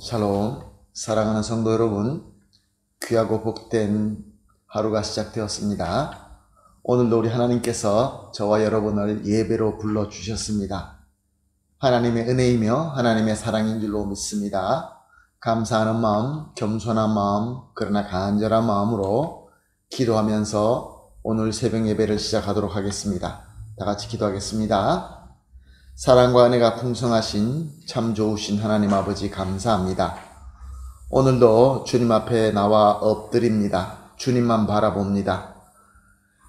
샬롬, 사랑하는 성도 여러분, 귀하고 복된 하루가 시작되었습니다. 오늘도 우리 하나님께서 저와 여러분을 예배로 불러주셨습니다. 하나님의 은혜이며 하나님의 사랑인 줄로 믿습니다. 감사하는 마음, 겸손한 마음, 그러나 간절한 마음으로 기도하면서 오늘 새벽 예배를 시작하도록 하겠습니다. 다 같이 기도하겠습니다. 사랑과 은혜가 풍성하신 참 좋으신 하나님 아버지 감사합니다. 오늘도 주님 앞에 나와 엎드립니다. 주님만 바라봅니다.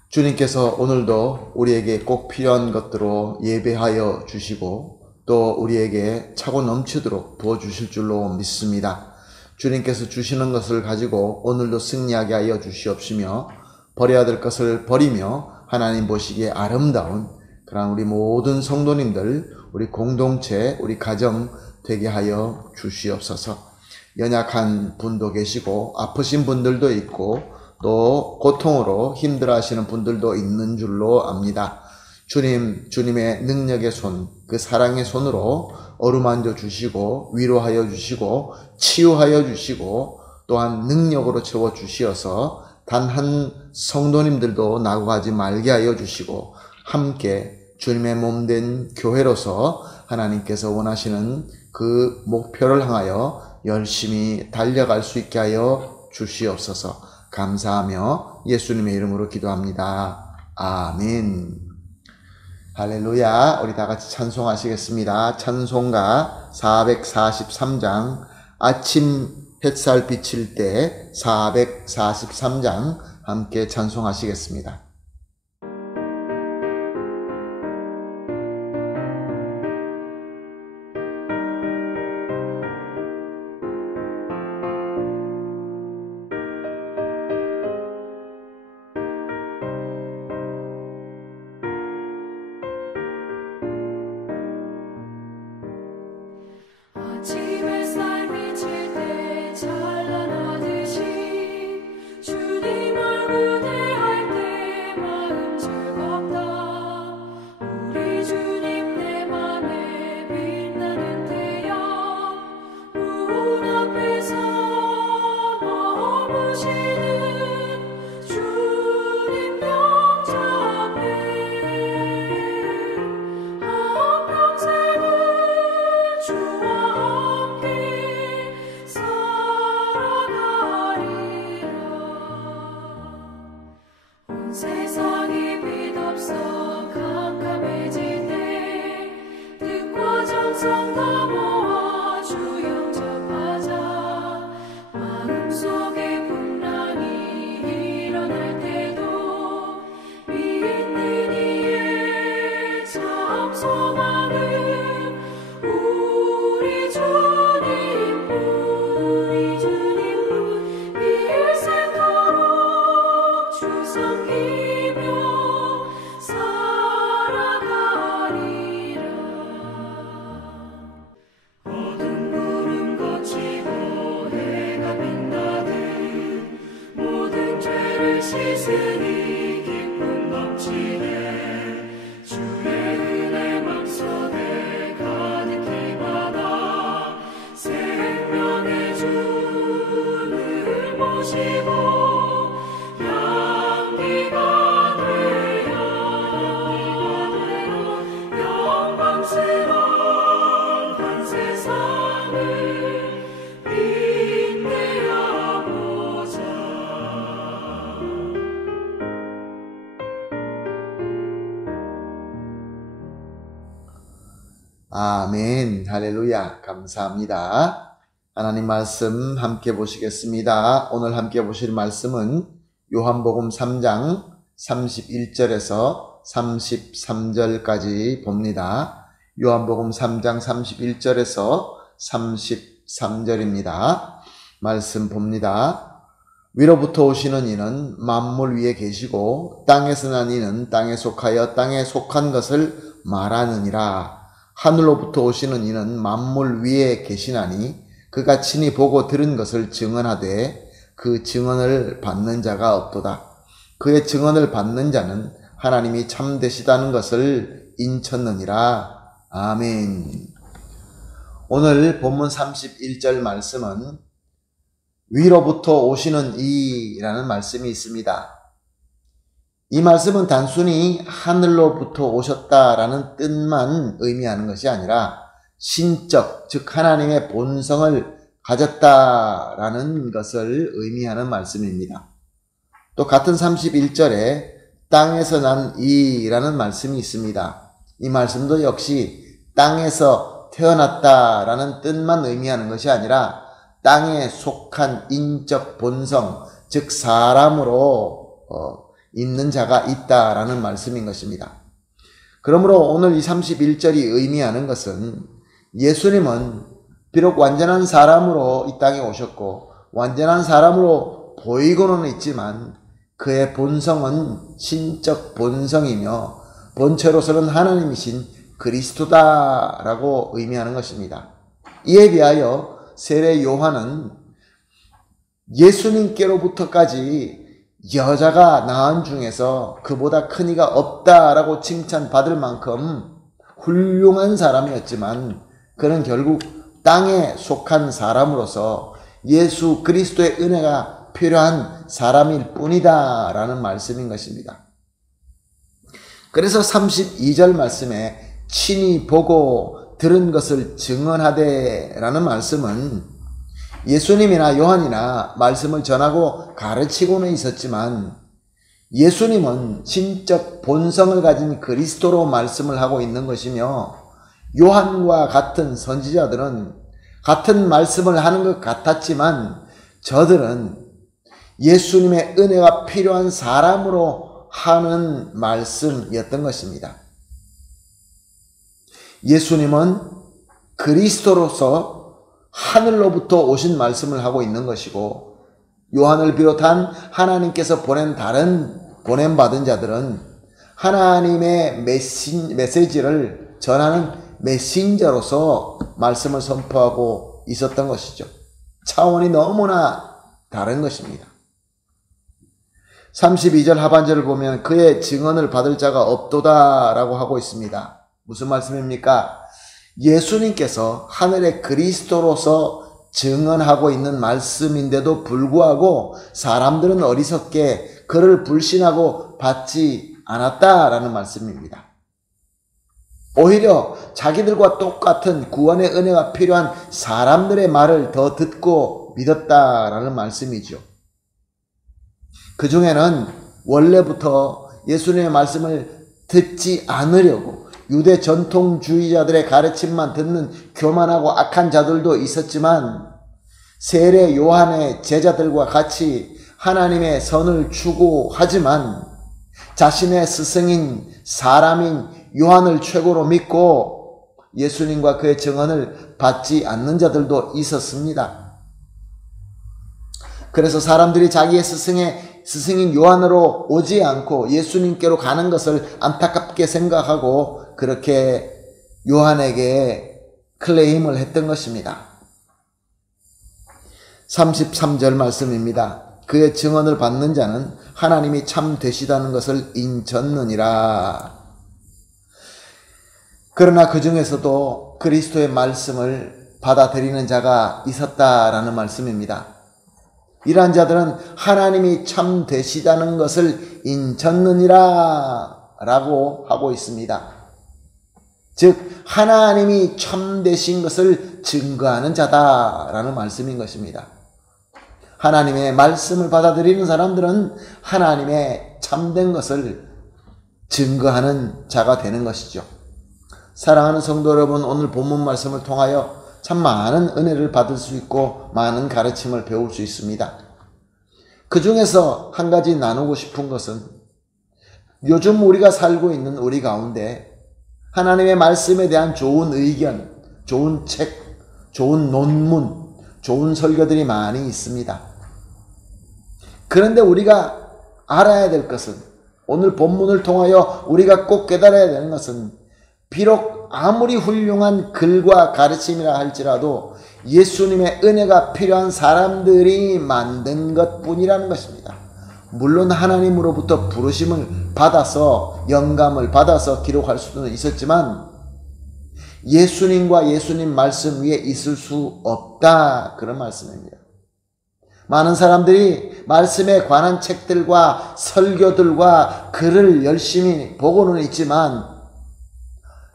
주님께서 오늘도 우리에게 꼭 필요한 것들로 예배하여 주시고 또 우리에게 차고 넘치도록 부어주실 줄로 믿습니다. 주님께서 주시는 것을 가지고 오늘도 승리하게 하여 주시옵시며 버려야 될 것을 버리며 하나님 보시기에 아름다운 그러나 우리 모든 성도님들, 우리 공동체, 우리 가정 되게 하여 주시옵소서. 연약한 분도 계시고 아프신 분들도 있고 또 고통으로 힘들어하시는 분들도 있는 줄로 압니다. 주님의 능력의 손, 그 사랑의 손으로 어루만져 주시고 위로하여 주시고 치유하여 주시고 또한 능력으로 채워 주시어서 단 한 성도님들도 낙오하지 말게 하여 주시고 함께 주님의 몸된 교회로서 하나님께서 원하시는 그 목표를 향하여 열심히 달려갈 수 있게 하여 주시옵소서. 감사하며 예수님의 이름으로 기도합니다. 아멘. 할렐루야. 우리 다 같이 찬송하시겠습니다. 찬송가 443장 아침 햇살 비칠 때 443장 함께 찬송하시겠습니다. 아멘. 할렐루야. 감사합니다. 하나님 말씀 함께 보시겠습니다. 오늘 함께 보실 말씀은 요한복음 3장 31절에서 33절까지 봅니다. 요한복음 3장 31절에서 33절입니다. 말씀 봅니다. 위로부터 오시는 이는 만물 위에 계시고 땅에서 난 이는 땅에 속하여 땅에 속한 것을 말하느니라. 하늘로부터 오시는 이는 만물 위에 계시나니 그가 친히 보고 들은 것을 증언하되 그 증언을 받는 자가 없도다. 그의 증언을 받는 자는 하나님이 참되시다는 것을 인쳤느니라. 아멘. 오늘 본문 31절 말씀은 위로부터 오시는 이라는 말씀이 있습니다. 이 말씀은 단순히 하늘로부터 오셨다라는 뜻만 의미하는 것이 아니라 신적, 즉 하나님의 본성을 가졌다라는 것을 의미하는 말씀입니다. 또 같은 31절에 땅에서 난 이라는 말씀이 있습니다. 이 말씀도 역시 땅에서 태어났다라는 뜻만 의미하는 것이 아니라 땅에 속한 인적 본성, 즉 사람으로 있는 자가 있다라는 말씀인 것입니다. 그러므로 오늘 이 31절이 의미하는 것은 예수님은 비록 완전한 사람으로 이 땅에 오셨고 완전한 사람으로 보이고는 있지만 그의 본성은 신적 본성이며 본체로서는 하나님이신 그리스도다라고 의미하는 것입니다. 이에 비하여 세례 요한은 예수님께로부터까지 여자가 낳은 중에서 그보다 큰 이가 없다라고 칭찬받을 만큼 훌륭한 사람이었지만 그는 결국 땅에 속한 사람으로서 예수 그리스도의 은혜가 필요한 사람일 뿐이다 라는 말씀인 것입니다. 그래서 32절 말씀에 친히 보고 들은 것을 증언하되 라는 말씀은 예수님이나 요한이나 말씀을 전하고 가르치고는 있었지만 예수님은 신적 본성을 가진 그리스도로 말씀을 하고 있는 것이며 요한과 같은 선지자들은 같은 말씀을 하는 것 같았지만 저들은 예수님의 은혜가 필요한 사람으로 하는 말씀이었던 것입니다. 예수님은 그리스도로서 하늘로부터 오신 말씀을 하고 있는 것이고 요한을 비롯한 하나님께서 보낸 다른 보냄받은 자들은 하나님의 메시지를 전하는 메신저로서 말씀을 선포하고 있었던 것이죠. 차원이 너무나 다른 것입니다. 32절 하반절을 보면 그의 증언을 받을 자가 없도다 라고 하고 있습니다. 무슨 말씀입니까? 예수님께서 하늘의 그리스도로서 증언하고 있는 말씀인데도 불구하고 사람들은 어리석게 그를 불신하고 받지 않았다라는 말씀입니다. 오히려 자기들과 똑같은 구원의 은혜가 필요한 사람들의 말을 더 듣고 믿었다라는 말씀이죠. 그 중에는 원래부터 예수님의 말씀을 듣지 않으려고 유대 전통주의자들의 가르침만 듣는 교만하고 악한 자들도 있었지만 세례 요한의 제자들과 같이 하나님의 선을 추구하지만 자신의 스승인 사람인 요한을 최고로 믿고 예수님과 그의 증언을 받지 않는 자들도 있었습니다. 그래서 사람들이 자기의 스승인 요한으로 오지 않고 예수님께로 가는 것을 안타깝게 생각하고 그렇게 요한에게 클레임을 했던 것입니다. 33절 말씀입니다. 그의 증언을 받는 자는 하나님이 참 되시다는 것을 인쳤느니라. 그러나 그 중에서도 그리스도의 말씀을 받아들이는 자가 있었다라는 말씀입니다. 이러한 자들은 하나님이 참 되시다는 것을 인쳤느니라 라고 하고 있습니다. 즉 하나님이 참되신 것을 증거하는 자다라는 말씀인 것입니다. 하나님의 말씀을 받아들이는 사람들은 하나님의 참된 것을 증거하는 자가 되는 것이죠. 사랑하는 성도 여러분, 오늘 본문 말씀을 통하여 참 많은 은혜를 받을 수 있고 많은 가르침을 배울 수 있습니다. 그 중에서 한 가지 나누고 싶은 것은 요즘 우리가 살고 있는 우리 가운데 하나님의 말씀에 대한 좋은 의견, 좋은 책, 좋은 논문, 좋은 설교들이 많이 있습니다. 그런데 우리가 알아야 될 것은, 오늘 본문을 통하여 우리가 꼭 깨달아야 되는 것은 비록 아무리 훌륭한 글과 가르침이라 할지라도 예수님의 은혜가 필요한 사람들이 만든 것뿐이라는 것입니다. 물론 하나님으로부터 부르심을 받아서 영감을 받아서 기록할 수도 있었지만 예수님과 예수님 말씀 위에 있을 수 없다. 그런 말씀입니다. 많은 사람들이 말씀에 관한 책들과 설교들과 글을 열심히 보고는 있지만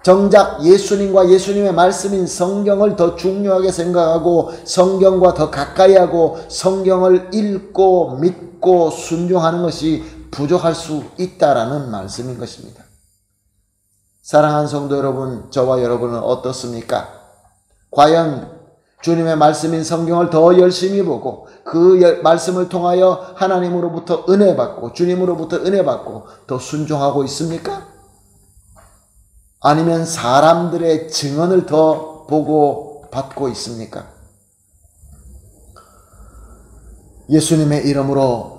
정작 예수님과 예수님의 말씀인 성경을 더 중요하게 생각하고 성경과 더 가까이 하고 성경을 읽고 믿고 순종하는 것이 부족할 수 있다라는 말씀인 것입니다. 사랑하는 성도 여러분, 저와 여러분은 어떻습니까? 과연 주님의 말씀인 성경을 더 열심히 보고 그 말씀을 통하여 하나님으로부터 은혜 받고 주님으로부터 은혜 받고 더 순종하고 있습니까? 아니면 사람들의 증언을 더 보고 받고 있습니까? 예수님의 이름으로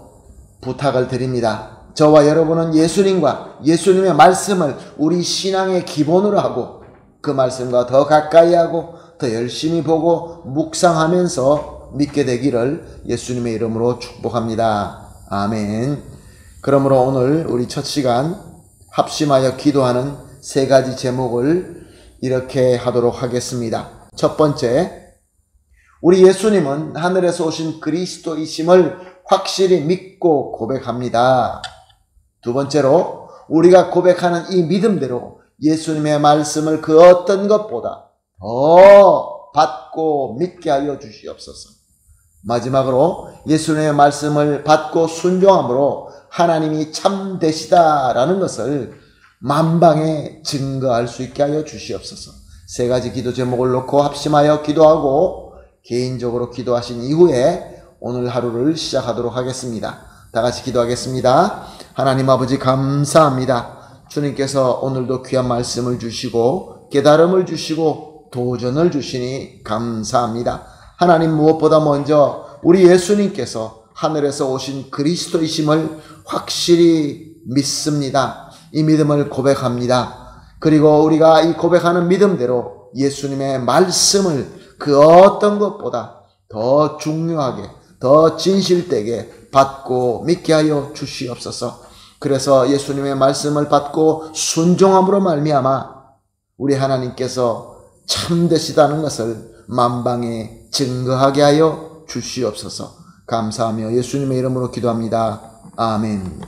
부탁을 드립니다. 저와 여러분은 예수님과 예수님의 말씀을 우리 신앙의 기본으로 하고 그 말씀과 더 가까이 하고 더 열심히 보고 묵상하면서 믿게 되기를 예수님의 이름으로 축복합니다. 아멘. 그러므로 오늘 우리 첫 시간 합심하여 기도하는 세 가지 제목을 이렇게 하도록 하겠습니다. 첫 번째, 우리 예수님은 하늘에서 오신 그리스도이심을 확실히 믿고 고백합니다. 두 번째로, 우리가 고백하는 이 믿음대로 예수님의 말씀을 그 어떤 것보다 더 받고 믿게 하여 주시옵소서. 마지막으로 예수님의 말씀을 받고 순종함으로 하나님이 참되시다라는 것을 만방에 증거할 수 있게 하여 주시옵소서. 세 가지 기도 제목을 놓고 합심하여 기도하고 개인적으로 기도하신 이후에 오늘 하루를 시작하도록 하겠습니다. 다 같이 기도하겠습니다. 하나님 아버지 감사합니다. 주님께서 오늘도 귀한 말씀을 주시고 깨달음을 주시고 도전을 주시니 감사합니다. 하나님, 무엇보다 먼저 우리 예수님께서 하늘에서 오신 그리스도이심을 확실히 믿습니다. 이 믿음을 고백합니다. 그리고 우리가 이 고백하는 믿음대로 예수님의 말씀을 그 어떤 것보다 더 중요하게, 더 진실되게 받고 믿게 하여 주시옵소서. 그래서 예수님의 말씀을 받고 순종함으로 말미암아 우리 하나님께서 참되시다는 것을 만방에 증거하게 하여 주시옵소서. 감사하며 예수님의 이름으로 기도합니다. 아멘.